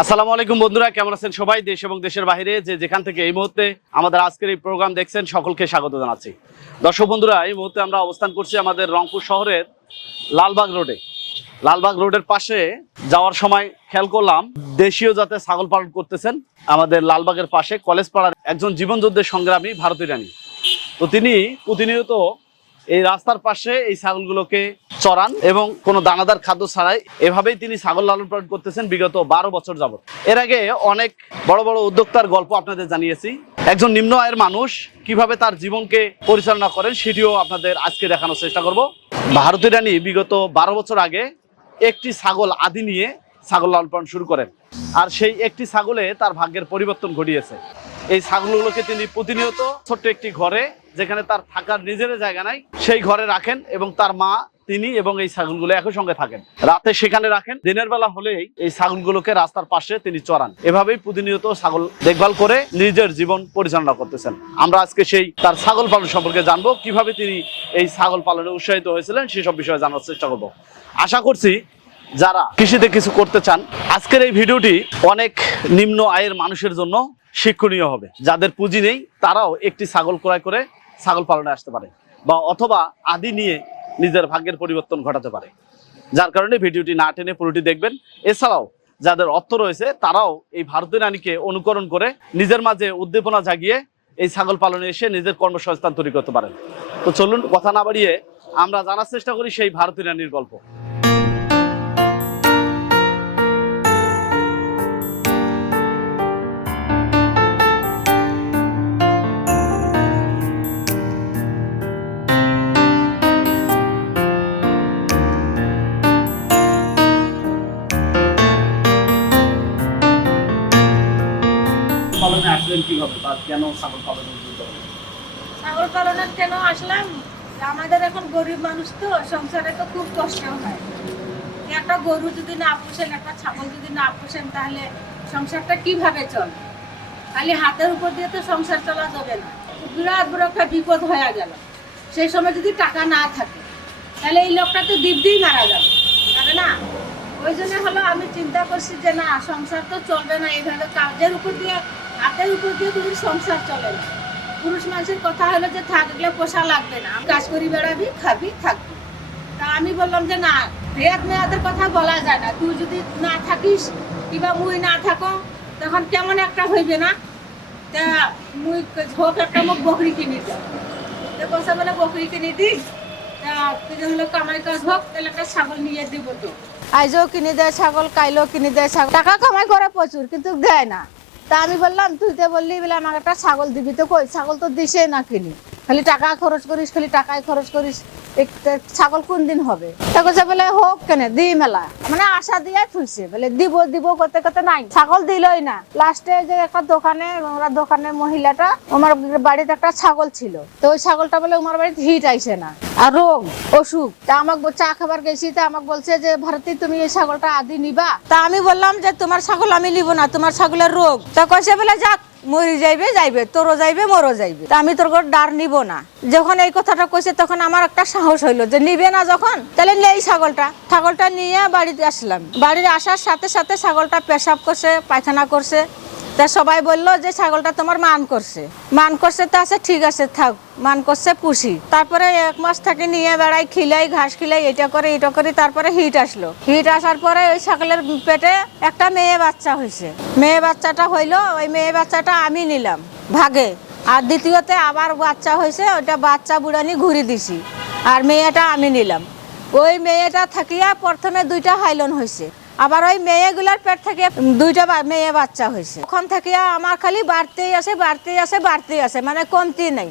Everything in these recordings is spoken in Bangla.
আসসালামু আলাইকুম বন্ধুরা, কেমন আছেন সবাই? দেশ এবং দেশের বাইরে যে যেখান থেকে এই মুহূর্তে আমাদের আজকের এই প্রোগ্রাম দেখছেন, সকলকে স্বাগত জানাচ্ছি। দর্শক বন্ধুরা, এই মুহূর্তে আমরা অবস্থান করছি আমাদের রংপুর শহরের লালবাগ রোডে। লালবাগ রোডের পাশে যাওয়ার সময় খেয়াল করলাম, দেশীয় জাতে ছাগল পালন করতেছেন আমাদের লালবাগের পাশে কলেজ পাড়ার একজন জীবন যুদ্ধের সংগ্রামী ভারতীয় রানী। তো তিনি প্রতিনিয়ত এই রাস্তার পাশে এই ছাগলগুলোকে চড়ান এবং কোনো দানাদার খাদ্য ছাড়াই এভাবেই তিনি ছাগল লালন পালন করতেছেন বিগত বারো বছর যাবত এর আগে অনেক বড় বড় উদ্যোক্তার গল্প আপনাদের জানিয়েছি। একজন নিম্ন আয়ের মানুষ কীভাবে তার জীবনকে পরিচালনা করেন সেটিও আপনাদের আজকে দেখানোর চেষ্টা করব। ভারতীয় রানী বিগত বারো বছর আগে একটি ছাগল আদি নিয়ে ছাগল লালন পালন শুরু করেন। আর সেই একটি ছাগলে তার ভাগ্যের পরিবর্তন ঘটিয়েছে। এই ছাগলগুলোকে তিনি প্রতিনিয়ত ছোট্ট একটি ঘরে, যেখানে তার থাকার নিজের জায়গা নাই, সেই ঘরে রাখেন এবং তার মা তিনি এবং এই ছাগলগুলো একই সঙ্গে থাকেন। রাতে সেখানে রাখেন। দিনের বেলা হলেই এই ছাগলগুলোকে রাস্তার পাশে তিনি চড়ান। এভাবেই প্রতিনিয়ত ছাগল দেখভাল করে নিজের জীবন পরিচালনা করতেছেন। আমরা আজকে সেই তার ছাগল পালন সম্পর্কে জানব। কীভাবে তিনি এই ছাগল পালনে উৎসাহিত হয়েছিলেন সেসব বিষয়ে জানার চেষ্টা করব। আশা করছি যারা কৃষিতে কিছু করতে চান, আজকের এই ভিডিওটি অনেক নিম্ন আয়ের মানুষের জন্য শিক্ষণীয় হবে। যাদের পুঁজি নেই, তারাও একটি ছাগল ক্রয় করে ছাগল পালনে আসতে পারে। বা অথবা আদি নিয়ে নিজের ভাগ্যের পরিবর্তন ঘটাতে পারে। যার কারণে ভিডিওটি না টেনে পুরোটি দেখবেন। এছাড়াও যাদের অর্থ রয়েছে, তারাও এই ভারতীয় রানীকে অনুকরণ করে নিজের মাঝে উদ্দীপনা জাগিয়ে এই ছাগল পালনে এসে নিজের কর্মসংস্থান তৈরি করতে পারেন। তো চলুন, কথা না বাড়িয়ে আমরা জানার চেষ্টা করি সেই ভারতীয় রানীর গল্প। পালনে আসলেন কীভাবে? বা কেন ছাগল পালনে? ছাগল পালনের কেন আসলাম? আমাদের এখন গরিব মানুষ তো, সংসারে তো খুব কষ্ট হয়। একটা গরু যদি না পোষেন, একটা ছাগল যদি না পোষেন, তাহলে সংসারটা কীভাবে চলে? খালি হাতের উপর দিয়ে তো সংসার চলা যাবে না। বিরাট বড় একটা বিপদ হয়ে গেল। সেই সময় যদি টাকা না থাকে, তাহলে এই লোকটা তো দ্বীপ দিয়েই মারা যাবে। যাবে না? ওই জন্য হলো আমি চিন্তা করছি যে না, সংসার তো চলবে না। এইভাবে কাজের উপর দিয়ে হাতের উপর দিয়ে তুমি সংসার চলে না। পুরুষ মানুষের কথা হলো যে থাকলে পোষা লাগবে না। আমি কাজ করি, বেড়াবি, খাবি, থাকবি। তা আমি বললাম যে না ভেয়াত মেয়াদের কথা বলা যায় না। তুই যদি না থাকিস কিংবা মুই না থাকো, তখন কেমন একটা হইবে না? তা মুই হোক একটা মুখ বকরি কিনে তো বসে বলে বকরি কিনে দিস তা তুই হলো কামাই কাজ হোক, তাহলে একটা ছাগল নিয়ে দিব তো। আইজও কিনে দেয় ছাগল, কাইলেও কিনে দেয় ছাগল। টাকা কামাই করে প্রচুর, কিন্তু দেয় না। তা আমি বললাম, তুই তো বললি, বলে আমাকে একটা ছাগল দিবি। তো কই? ছাগল তো দিছে না কিনি। খালি টাকা খরচ করিস, খালি টাকায় খরচ করিস। ছাগল কোন দিন হবে? তা বলছে বলে হোক কেন, দি মেলা। মানে আশা দিয়ে থুইছে, বলে দিব দিব করতে করতে নাই। ছাগল দিলই না। লাস্টে যে একটা দোকানে, ওরা দোকানের মহিলাটা আমার বাড়িতে একটা ছাগল ছিল। তো ওই ছাগলটা বলে আমার বাড়িতে হিট আইছে না। আর রোগ, অসুখ। তা আমাকে চা খাবার গেছি, তা আমাকে বলছে যে, ভারতী, তুমি এই ছাগলটা আদি নিবা? তা আমি বললাম যে, তোমার ছাগল আমি নিব না, তোমার ছাগলের রোগ। তা কইছে বলে, যাক, মরি যাইবে যাইবে, তোরও যাইবে, মোরও যাইবে। তা আমি তোর ডার নিব না। যখন এই কথাটা কইছে, তখন আমার একটা সাহস হইল যে, নিবে না যখন, তাহলে নেই ছাগলটা। ছাগলটা নিয়ে বাড়িতে আসলাম। বাড়িতে আসার সাথে সাথে ছাগলটা পেশাব করছে, পায়খানা করছে। তা সবাই বলল যে ছাগলটা তোমার মান করছে। মান করছে তা আছে, ঠিক আছে, থাক। মান করছে পুষি। তারপরে এক মাস থেকে নিয়ে বেড়াই খিলাই, ঘাস খিলাই, এটা করে এটা করে, তারপরে হিট আসলো। হিট আসার পরে ওই ছাগলের পেটে একটা মেয়ে বাচ্চা হয়েছে। মেয়ে বাচ্চাটা হইল, ওই মেয়ে বাচ্চাটা আমি নিলাম ভাগে। আর দ্বিতীয়তে আবার বাচ্চা হয়েছে ওটা বাচ্চা বুড়ানি ঘুরি দিছি। আর মেয়েটা আমি নিলাম। ওই মেয়েটা থাকিয়া প্রথমে দুইটা হাইলন হয়েছে আবার ওই মেয়েগুলার পেট থেকে দুইটা বা- মেয়ে বাচ্চা হয়েছে। ওখান থেকে আমার খালি বাড়তেই আসে বাড়তেই আসে বাড়তেই আসে মানে কমতি নেই।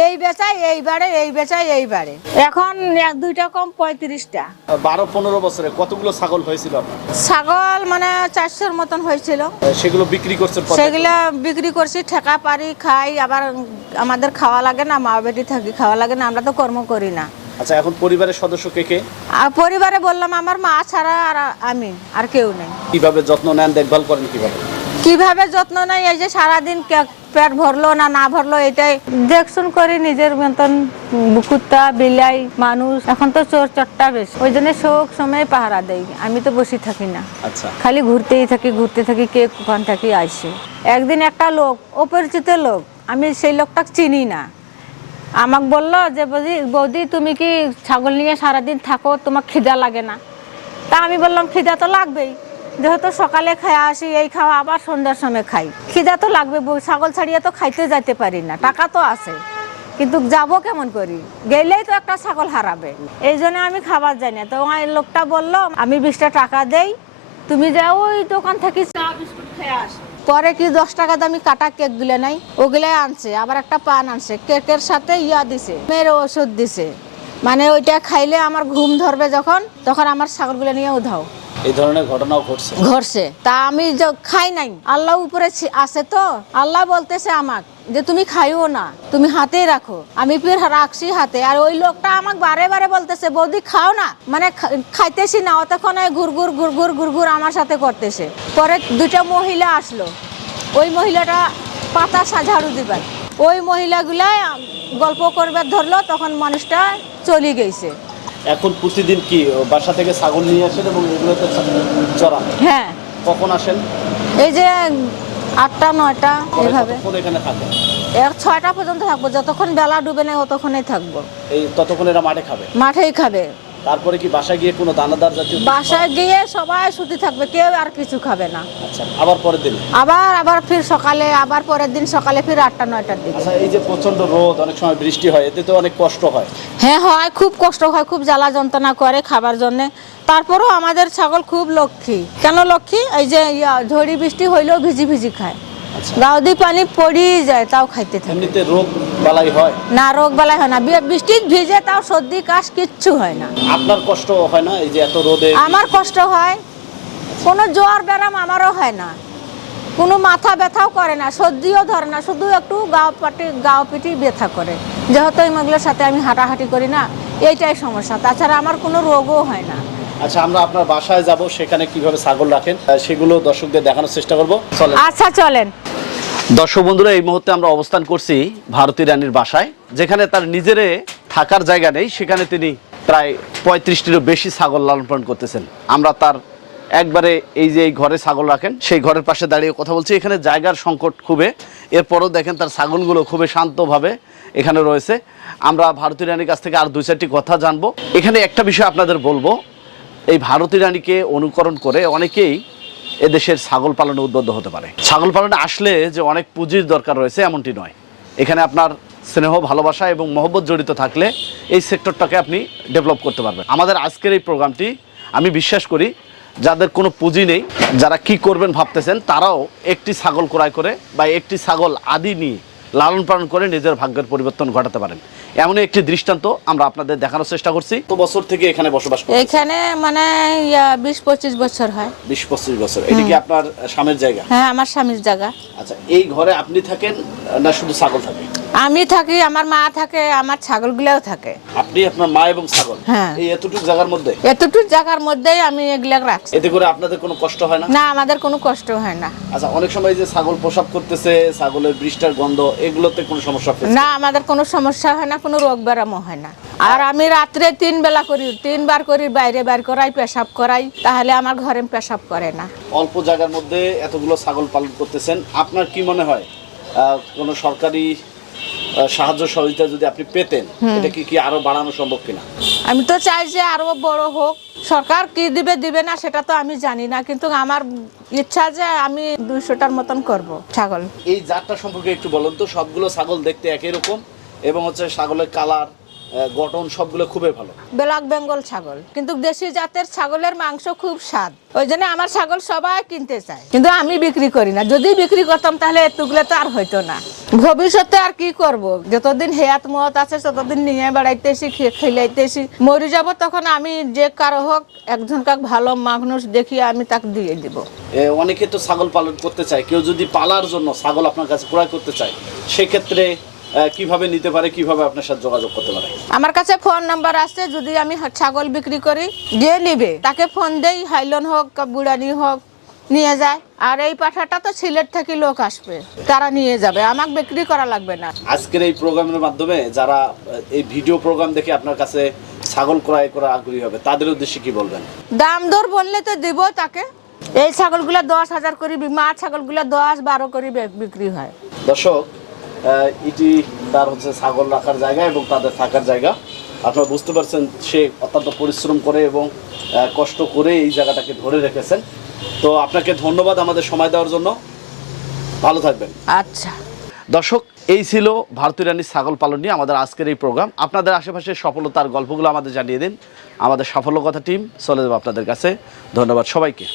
এই বেচায় এইবারে এই বেচায় এইবারে এখন এক দুইটা কম পঁয়ত্রিশটা। বারো পনেরো বছরে কতগুলো ছাগল হয়েছিল ছাগল মানে চারশোর মতন হয়েছিল। সেগুলো বিক্রি করছেন কত? সেগুলা বিক্রি করছি ঠেকা পারি খাই আবার আমাদের খাওয়া লাগে না মা বেটি থাকি খাওয়া লাগে না আমরা তো কর্ম করি না। আচ্ছা এখন পরিবারের সদস্য কে কে? আর পরিবারে বললাম আমার মা ছাড়া আর আমি আর কেউ নেই। কীভাবে যত্ন নেন দেখভাল করেন কীভাবে? কীভাবে যত্ন নেই এই যে সারাদিন পেট ভরলো না না ভরলো এটাই। দেখশুন করি নিজের মতন কুত্তা বিলাই মানুষ। এখন তো চোর চট্টা বেশি। ওই জন্য সব সময় পাহারা দেয় আমি তো বসে থাকি না। আচ্ছা। খালি ঘুরতেই থাকি ঘুরতে থাকি কে কোখান থাকি আসে একদিন একটা লোক অপরিচিত লোক আমি সেই লোকটাকে চিনি না। আমাকে বলল যে, বৌদি বৌদি, তুমি কি ছাগল নিয়ে সারাদিন থাকো? তোমার খিদা লাগে না। তা আমি বললাম, খিদা তো লাগবেই। যেহেতু সকালে খাই আসি, এই খাওয়া আবার সন্ধ্যার সময় খাই। খিদা তো লাগবে ছাগল ছাড়িয়ে তো খাইতে যাইতে পারি না, টাকা তো আছে। কিন্তু যাব কেমন করি? গেলেই তো একটা ছাগল হারাবে। এই জন্য আমি খাবার যাই না। তো লোকটা বলল, আমি বিশটা টাকা দেই, তুমি যাও ওই দোকান থেকে চা বিস্কুট খেয়ে আস। পরে কি দশ টাকা দামি কাটা কেকগুলো নাই? ওগুলো আনছে, আবার একটা পান আনছে, কেকের সাথে ইয়া দিছে মেয়ের ওষুধ দিছে। মানে ওইটা খাইলে আমার ঘুম ধরবে যখন, তখন আমার ছাগলগুলো নিয়ে উধাও। এই ধরনের ঘটনাও ঘটছে। ঘরছে তা আমি খাই নাই। আল্লাহ উপরে আছে তো? আল্লাহ বলতেছে আমাক যে তুমি খাইও না, তুমি হাতেই রাখো। আমি ফির রাখছি হাতে। আর ওই লোকটা আমাকে বারে বারে বলতেছে, বৌদি, খাও না। মানে খাইতেছি না, অতক্ষণ ঘুরঘুর ঘুরঘুর ঘুরঘুর আমার সাথে করতেছে। পরে দুটা মহিলা আসলো। ওই মহিলাটা পাতা সা- ঝাড়ু দিবার। ওই মহিলাগুলা গল্প করবার ধরলো, তখন মানুষটা চলে গেছে। এখন প্রতিদিন কি বাসা থেকে ছাগল নিয়ে আসেন এবং এগুলোতে চড়ান? হ্যাঁ। কখন আসেন? এই যে আটটা নয়টা এভাবে এখানে থাকেন? এক ছয়টা পর্যন্ত থাকব যতক্ষণ বেলা ডুবে নেই ততক্ষণই থাকব। এই ততক্ষণ এরা মাঠে খাবে? মাঠেই খাবে। তারপরে কি বাসায় গিয়ে কোনো দানাদার জাতীয় বাসায় গিয়ে সবাই সুতি থাকবে কেউ আর কিছু খাবে না। আচ্ছা আবার পরের দিন? আবার আবার ফির সকালে আবার পরের দিন সকালে ফির আটটা নয়টার দিকে। আচ্ছা এই যে প্রচণ্ড রোদ অনেক সময় বৃষ্টি হয় এতে তো অনেক কষ্ট হয়। হ্যাঁ হয় খুব কষ্ট হয় খুব জ্বালা যন্ত্রণা করে খাবার জন্য। তারপরেও আমাদের ছাগল খুব লক্ষ্মী। কেন লক্ষ্মী? এই যে ইয়া, ঝড়ি বৃষ্টি হইলেও ভিজি ভিজি খায়। গাউদি পানি পড়িয়ে যায় তাও খাইতে থাকে। এমনিতে রোগ বালাই হয়? না রোগ বেলায় হয় না। বৃষ্টি ভিজে তাও সর্দি কাশ কিচ্ছু হয় না। আপনার কষ্ট হয় না এই যে এত রোদে? আমার কষ্ট হয়। কোনো জ্বর ব্যারাম আমারও হয় না। কোনো মাথা ব্যথাও করে না সর্দিও ধরে না। শুধু একটু গাও পাটি গাও পিটি ব্যথা করে। যেহেতু এগুলোর সাথে আমি হাঁটাহাঁটি করি না এইটাই সমস্যা। তাছাড়া আমার কোনো রোগও হয় না। আচ্ছা আমরা আপনার বাসায় যাব সেখানে কীভাবে ছাগল রাখেন? সেগুলো দর্শকদের দেখানোর চেষ্টা করব। চলে আচ্ছা চলেন। দর্শক বন্ধুরা এই মুহূর্তে আমরা অবস্থান করছি ভারতী রানীর বাসায় যেখানে তার নিজেরে থাকার জায়গা নেই। সেখানে তিনি প্রায় পঁয়ত্রিশটিরও বেশি ছাগল লালন পালন করতেছেন। আমরা তার একবারে এই যে এই ঘরে ছাগল রাখেন সেই ঘরের পাশে দাঁড়িয়ে কথা বলছি। এখানে জায়গার সংকট খুবই। এরপরও দেখেন তার ছাগলগুলো খুবই শান্তভাবে এখানে রয়েছে। আমরা ভারতী রানীর কাছ থেকে আর দুই চারটি কথা জানব। এখানে একটা বিষয় আপনাদের বলব এই ভারতী রানীকে অনুকরণ করে অনেকেই এদেশের ছাগল পালনে উদ্বুদ্ধ হতে পারে। ছাগল পালনে আসলে যে অনেক পুঁজির দরকার রয়েছে এমনটি নয়। এখানে আপনার স্নেহ, ভালোবাসা এবং মহব্বত জড়িত থাকলে এই সেক্টরটাকে আপনি ডেভেলপ করতে পারবেন। আমাদের আজকের এই প্রোগ্রামটি আমি বিশ্বাস করি যাদের কোনো পুঁজি নেই, যারা কি করবেন ভাবতেছেন, তারাও একটি ছাগল ক্রয় করে বা একটি ছাগল আদি নিয়ে লালন পালন করে নিজের ভাগ্যের পরিবর্তন ঘটাতে পারেন। এমন একটি দৃষ্টান্ত আমরা আপনাদের দেখানোর চেষ্টা করছি। তো বছর থেকে এখানে বসবাস করছি এখানে মানে ইয়া, বিশ পঁচিশ বছর হয়। বিশ পঁচিশ বছর। এটা কি আপনার স্বামীর জায়গা? হ্যাঁ আমার স্বামীর জায়গা। আচ্ছা এই ঘরে আপনি থাকেন না শুধু ছাগল থাকে? আমি থাকি আমার মা থাকে আমার ছাগলগুলাও থাকে। আপনি আপনার মা এবং ছাগল? হ্যাঁ। এই এতটুকু জায়গার মধ্যে? এতটুকু জায়গার মধ্যেই আমি এগুলা রাখছি। এতে করে আপনাদের কোনো কষ্ট হয় না? না আমাদের কোনো কষ্ট হয় না। আচ্ছা অনেক সময় যে ছাগল প্রসাব করতেছে ছাগলের বৃষ্টার গন্ধ এগুলোতে কোনো সমস্যা face না আমাদের কোনো সমস্যা হয় না কোনো রোগ ব্যারামও হয় না। আর আমি রাত্রে তিন বেলা করি তিনবার করি বাইরে বাইর করাই পেশাব করাই তাহলে আমার ঘরে পেশাব করে না। অল্প জায়গার মধ্যে এতগুলো ছাগল পালন করতেছেন। আপনার কি মনে হয়? কোনো সরকারি সাহায্য সহযোগিতা যদি আপনি পেতেন এটা কি কি আরও বাড়ানো সম্ভব কিনা? আমি তো চাই যে আরও বড় হোক। সরকার কি দিবে দিবে না সেটা তো আমি জানি না কিন্তু আমার ইচ্ছা যে আমি দুইশোটার মতন করব ছাগল। এই জাতটা সম্পর্কে একটু বলুন তো সবগুলো ছাগল দেখতে একই রকম এবং হচ্ছে ছাগলের কালার গঠন সবগুলো খুবই ভালো। ব্ল্যাক বেঙ্গল ছাগল। কিন্তু দেশি জাতের ছাগলের মাংস খুব স্বাদ। ওই জন্য আমার ছাগল সবাই কিনতে চায়। কিন্তু আমি বিক্রি করি না। যদি বিক্রি করতাম তাহলে এতগুলো তো আর হইতো না। ভবিষ্যতে আর কি করব? যতদিন হেয়াত মত আছে ততদিন নিয়ে বেড়াইতেছি খেলাইতেছি মরে যাব তখন আমি যে কারও হোক একজন কাক ভালো মানুষ দেখিয়ে আমি তাকে দিয়ে দিব। অনেকে তো ছাগল পালন করতে চায়। কেউ যদি পালার জন্য ছাগল আপনার কাছে ক্রয় করতে চায় সেক্ষেত্রে কীভাবে নিতে পারে কীভাবে আপনার সাথে যোগাযোগ করতে পারে? আমার কাছে ফোন নাম্বার আছে যদি আমি ছাগল বিক্রি করি যে নিবে তাকে ফোন দেই হাইলন হোক বুড়ানি হোক নিয়ে যায়। আর এই পাঠাটা তো সিলেট থেকে লোক আসবে তারা নিয়ে যাবে। আমাকে বিক্রি করা লাগবে না। আজকের এই প্রোগ্রামের মাধ্যমে যারা এই ভিডিও প্রোগ্রাম দেখে আপনার কাছে ছাগল ক্রয় করা আগ্রহী হবে তাদের উদ্দেশ্যে কি বলবেন? দাম দর বললে তো দিব তাকে। এই ছাগলগুলো দশ হাজার করে মা ছাগলগুলো দশ বারো করে বিক্রি হয়। দর্শক এটি তার হচ্ছে ছাগল রাখার জায়গা এবং তাদের থাকার জায়গা। আপনারা বুঝতে পারছেন সে অত্যন্ত পরিশ্রম করে এবং কষ্ট করে এই জায়গাটাকে ধরে রেখেছেন। তো আপনাকে ধন্যবাদ আমাদের সময় দেওয়ার জন্য। ভালো থাকবেন। আচ্ছা। দর্শক এই ছিল ভারতীয় রানীর ছাগল পালন নিয়ে আমাদের আজকের এই প্রোগ্রাম। আপনাদের আশেপাশে সফলতার গল্পগুলো আমাদের জানিয়ে দিন। আমাদের সাফল্য কথা টিম চলে যাব আপনাদের কাছে। ধন্যবাদ সবাইকে।